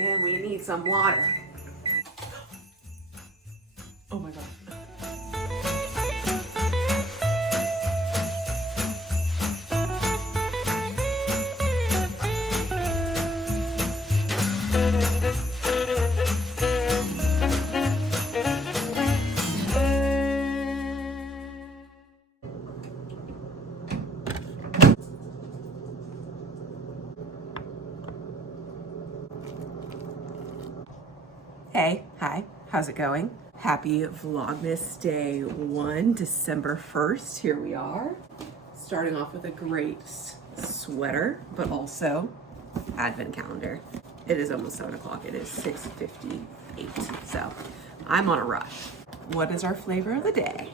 And we need some water. Oh my God. Hey, hi, how's it going? Happy Vlogmas Day 1, December 1st. Here we are, starting off with a great sweater, but also advent calendar. It is almost 7 o'clock. It is 6:58, so I'm on a rush. What is our flavor of the day?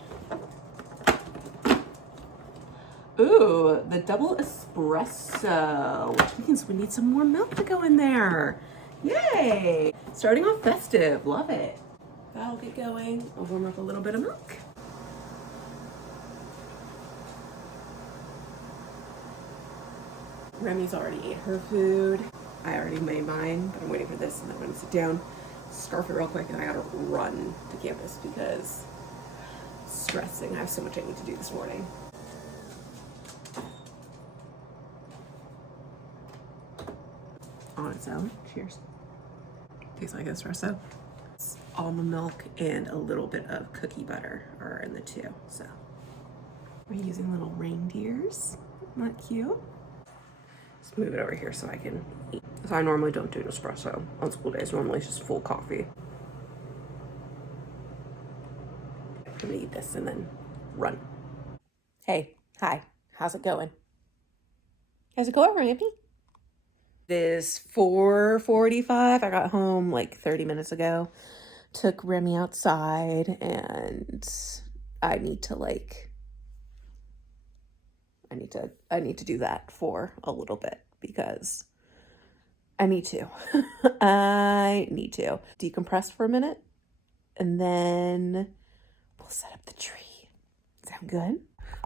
Ooh, the double espresso, which means we need some more milk to go in there. Yay! Starting off festive, love it. That'll get going. I'll warm up a little bit of milk. Remy's already ate her food. I already made mine, but I'm waiting for this and then I'm gonna sit down, scarf it real quick, and I gotta run to campus because it's stressing. I have so much I need to do this morning. On its own. Cheers. Tastes like espresso. It's almond milk and a little bit of cookie butter are in the two. So we're using little reindeers. Isn't that cute? Let's move it over here so I can eat. So I normally don't do an espresso on school days. Normally it's just full coffee. I'm gonna eat this and then run. Hey, hi, how's it going? How's it going, Rampy? It is 4:45. I got home like 30 minutes ago. Took Remy outside and I need to do that for a little bit because I need to. I need to decompress for a minute and then we'll set up the tree. Sound good?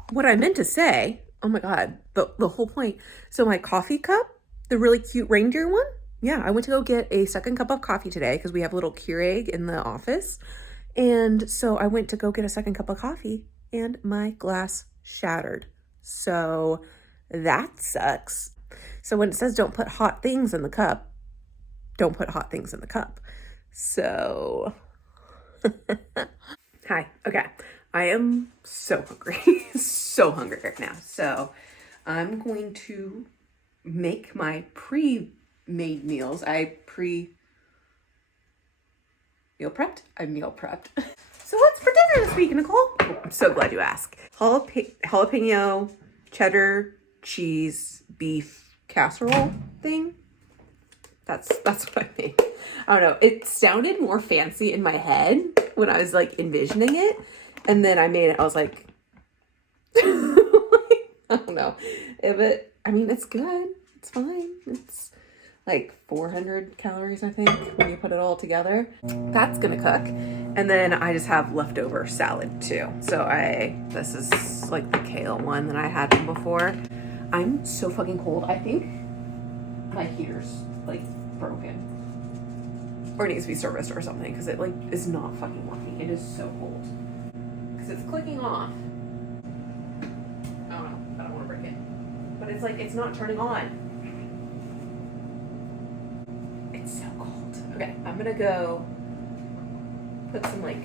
What I meant to say, oh my God, the whole point. So my coffee cup, the really cute reindeer one. Yeah, I went to go get a second cup of coffee today because we have a little Keurig in the office. And so I went to go get a second cup of coffee and my glass shattered. So that sucks. So when it says don't put hot things in the cup, don't put hot things in the cup. So, hi, okay. I am so hungry, so hungry right now. So I'm going to make my pre-made meals. I meal prepped. I meal prepped. So what's for dinner this week, Nicole? Oh, I'm so glad you asked. Jalapeno, cheddar, cheese, beef casserole thing. That's what I made. I don't know. It sounded more fancy in my head when I was like envisioning it. And then I made it. I was like, I don't know. But I mean, it's good. It's fine. It's like 400 calories, I think, when you put it all together. That's gonna cook. And then I just have leftover salad too. So this is like the kale one that I had from before. I'm so fucking cold. I think my heater's like broken or needs to be serviced or something because it like is not fucking working. It is so cold because it's clicking off. I don't know. I don't want to break it, but it's like it's not turning on. It's so cold. Okay, I'm gonna go put some like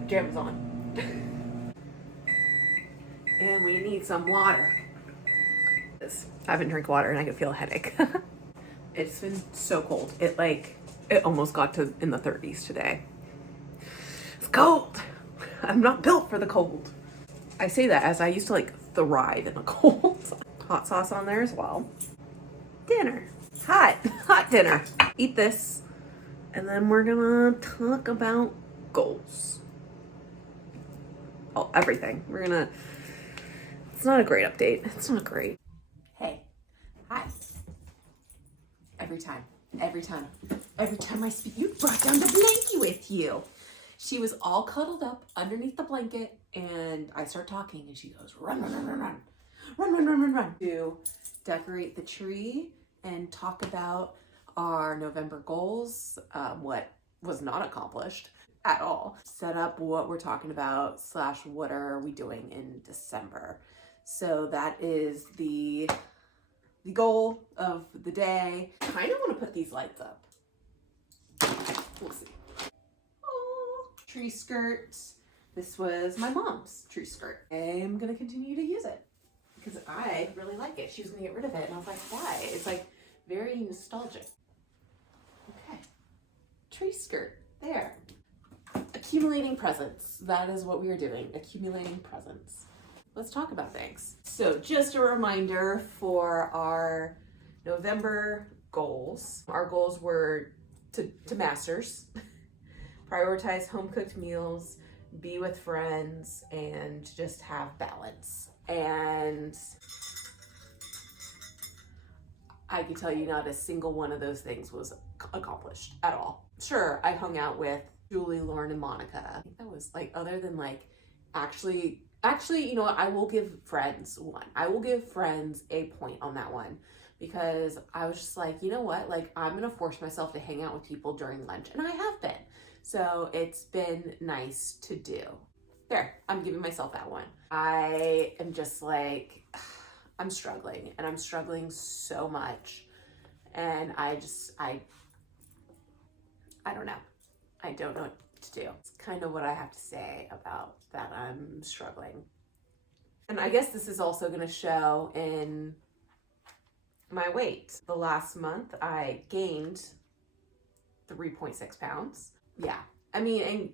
pajamas on. And we need some water. I've been drinking water and I can feel a headache. It's been so cold. It almost got to in the 30s today. It's cold. I'm not built for the cold. I say that as I used to like thrive in the cold. Hot sauce on there as well. Dinner. Hot dinner. Eat this. And then we're gonna talk about goals. Oh, everything. It's not a great update. It's not great. Hey, hi. Every time I speak, you brought down the blankie with you. She was all cuddled up underneath the blanket and I start talking and she goes, run, run, run, run, run, run, run, run, run, run. To decorate the tree and talk about our November goals, what was not accomplished at all. Set up what we're talking about / what are we doing in December. So that is the goal of the day. I kind of want to put these lights up. We'll see. Oh, tree skirt. This was my mom's tree skirt. I'm gonna continue to use it because I really like it. She was gonna get rid of it and I was like, why? It's like very nostalgic. Okay, tree skirt, there. Accumulating presents. That is what we are doing, accumulating presents. Let's talk about things. So just a reminder for our November goals. Our goals were to masters, prioritize home-cooked meals, be with friends, and just have balance. And I can tell you not a single one of those things was accomplished at all. Sure, I hung out with Julie, Lauren, and Monica. I think that was like, other than like, actually, you know what? I will give friends one. I will give friends a point on that one because I was just like, you know what? Like, I'm going to force myself to hang out with people during lunch, and I have been. So it's been nice to do. There, I'm giving myself that one. I am just like, I'm struggling, and I'm struggling so much. And I don't know. I don't know what to do. It's kind of what I have to say about that. I'm struggling. And I guess this is also going to show in my weight. The last month I gained 3.6 pounds. Yeah. I mean, and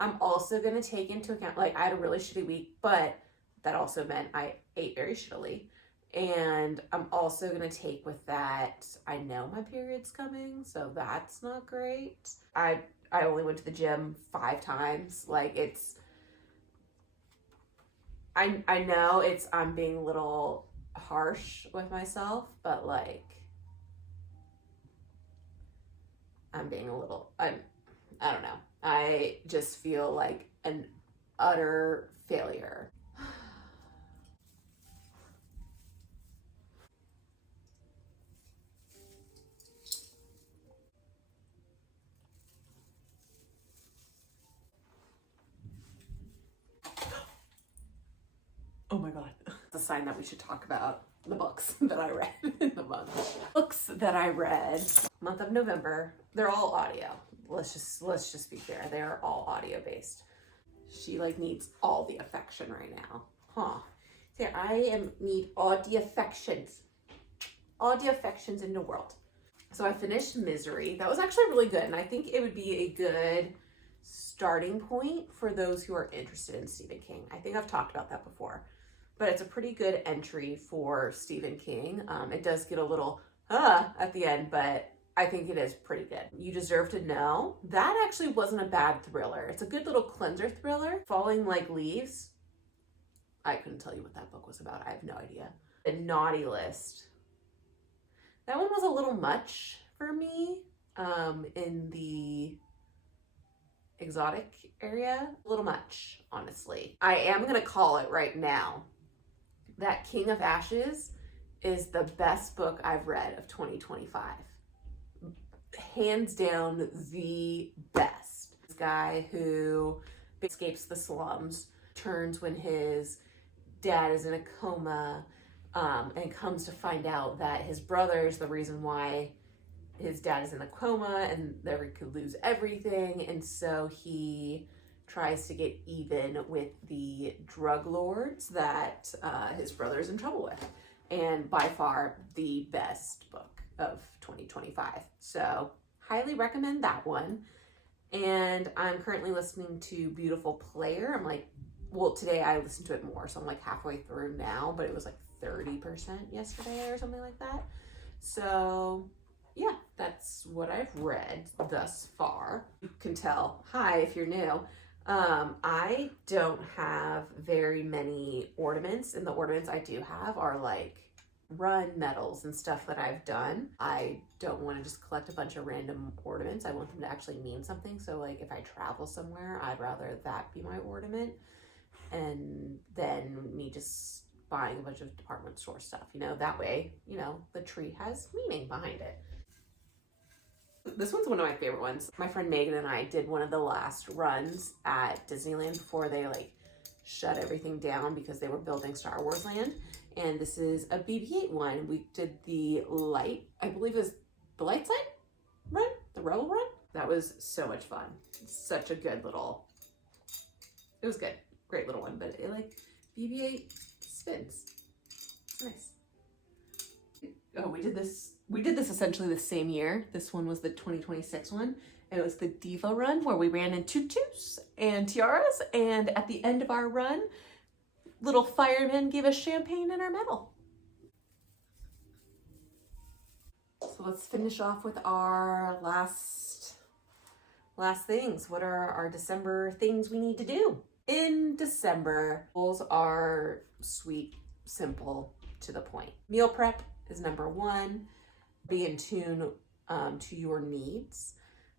I'm also going to take into account, like, I had a really shitty week, but that also meant I ate very shittily. And I'm also going to take with that, I know my period's coming, so that's not great. I only went to the gym 5 times. Like, it's, I know I'm being a little harsh with myself, but like, I'm being a little, I don't know. I just feel like an utter failure. Oh my God. It's a sign that we should talk about the books that I read in the month. Books that I read. Month of November. They're all audio. Let's just be fair. They are all audio based. She like needs all the affection right now. Huh. See, need all the affections. All the affections in the world. So I finished Misery. That was actually really good. And I think it would be a good starting point for those who are interested in Stephen King. I think I've talked about that before. But it's a pretty good entry for Stephen King. It does get a little at the end, but I think it is pretty good. You Deserve to Know. That actually wasn't a bad thriller. It's a good little cleanser thriller. Falling Like Leaves. I couldn't tell you what that book was about. I have no idea. The Naughty List. That one was a little much for me in the exotic area. A little much, honestly. I am going to call it right now that King of Ashes is the best book I've read of 2025. Hands down, the best. This guy who escapes the slums, turns when his dad is in a coma, and comes to find out that his brother is the reason why his dad is in a coma and that he could lose everything. And so he tries to get even with the drug lords that his brother is in trouble with. And by far the best book of 2025. So highly recommend that one. And I'm currently listening to Beautiful Player. I'm like, well, today I listened to it more, so I'm like halfway through now, but it was like 30% yesterday or something like that. So yeah, that's what I've read thus far. You can tell, hi, if you're new. I don't have very many ornaments, and the ornaments I do have are like run medals and stuff that I've done. I don't want to just collect a bunch of random ornaments. I want them to actually mean something. So like if I travel somewhere, I'd rather that be my ornament and then me just buying a bunch of department store stuff, you know, that way, you know, the treat has meaning behind it. This one's one of my favorite ones. My friend Megan and I did one of the last runs at Disneyland before they like shut everything down because they were building Star Wars Land. And this is a BB-8 one. We did the light, I believe is the light side run, the Rebel run. That was so much fun. Such a good little, it was good. Great little one, but it like BB-8 spins. Nice. Oh, we did this essentially the same year. This one was the 2026 one. It was the Diva run where we ran in tutus and tiaras, and at the end of our run, little firemen gave us champagne and our medal. So let's finish off with our last things. What are our December things we need to do? In December, goals are sweet, simple, to the point. Meal prep is number one. Be in tune to your needs.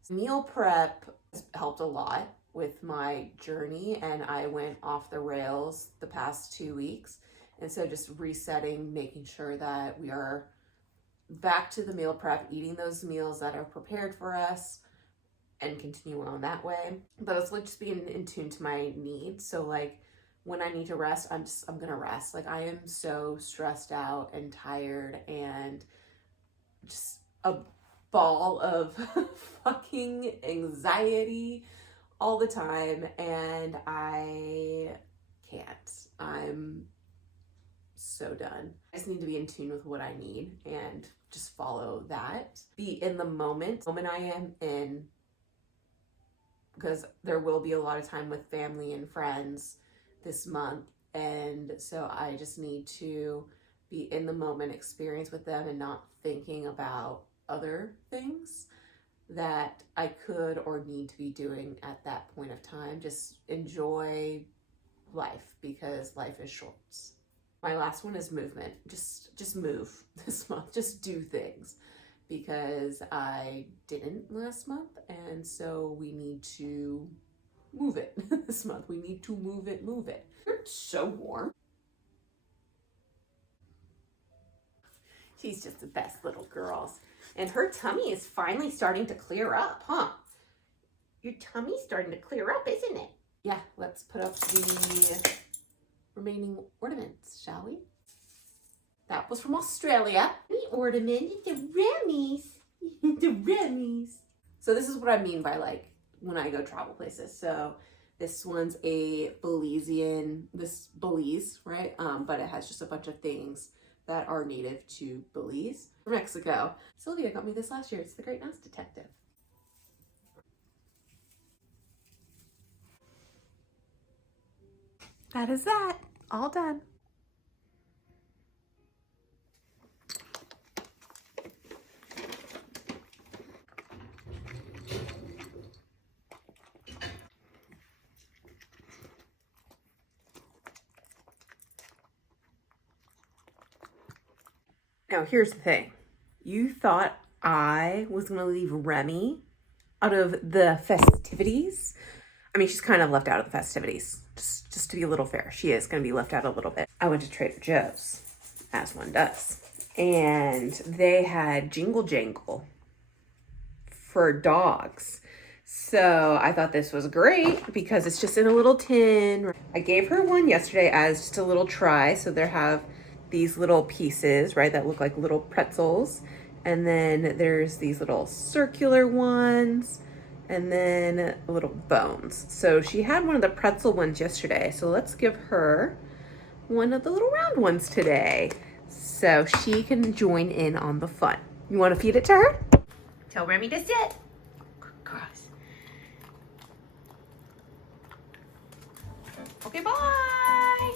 Meal prep has helped a lot with my journey, and I went off the rails the past 2 weeks. And so just resetting, making sure that we are back to the meal prep, eating those meals that are prepared for us, and continue on that way. But it's like just being in tune to my needs. So like when I need to rest, I'm gonna rest. Like I am so stressed out and tired and just a ball of fucking anxiety all the time, and I can't. I'm so done. I just need to be in tune with what I need and just follow that. Be in the moment I am in, because there will be a lot of time with family and friends this month. And so I just need to be in the moment, experience with them, and not thinking about other things that I could or need to be doing at that point of time. Just enjoy life, because life is short. My last one is movement. Just move this month. Just do things, because I didn't last month, and so we need to move it this month. We need to move it. It's so warm. She's just the best little girls. And her tummy is finally starting to clear up, huh? Your tummy's starting to clear up, isn't it? Yeah, let's put up the remaining ornaments, shall we? That was from Australia. The ornament, the Remy's. The Remy's. So this is what I mean by like when I go travel places. So this one's a Belize, right? But it has just a bunch of things that are native to Belize, Mexico. Sylvia got me this last year. It's the Great Mouse Detective. That is that. All done. Now, here's the thing. You thought I was going to leave Remy out of the festivities? I mean, she's kind of left out of the festivities. Just to be a little fair, she is going to be left out a little bit. I went to Trader Joe's, as one does, and they had Jingle Jangle for dogs. So I thought this was great because it's just in a little tin. I gave her one yesterday as just a little try. So they have these little pieces, right, that look like little pretzels. And then there's these little circular ones, and then little bones. So she had one of the pretzel ones yesterday. So let's give her one of the little round ones today, so she can join in on the fun. You want to feed it to her? Tell Remy to sit. Gross. Okay, bye.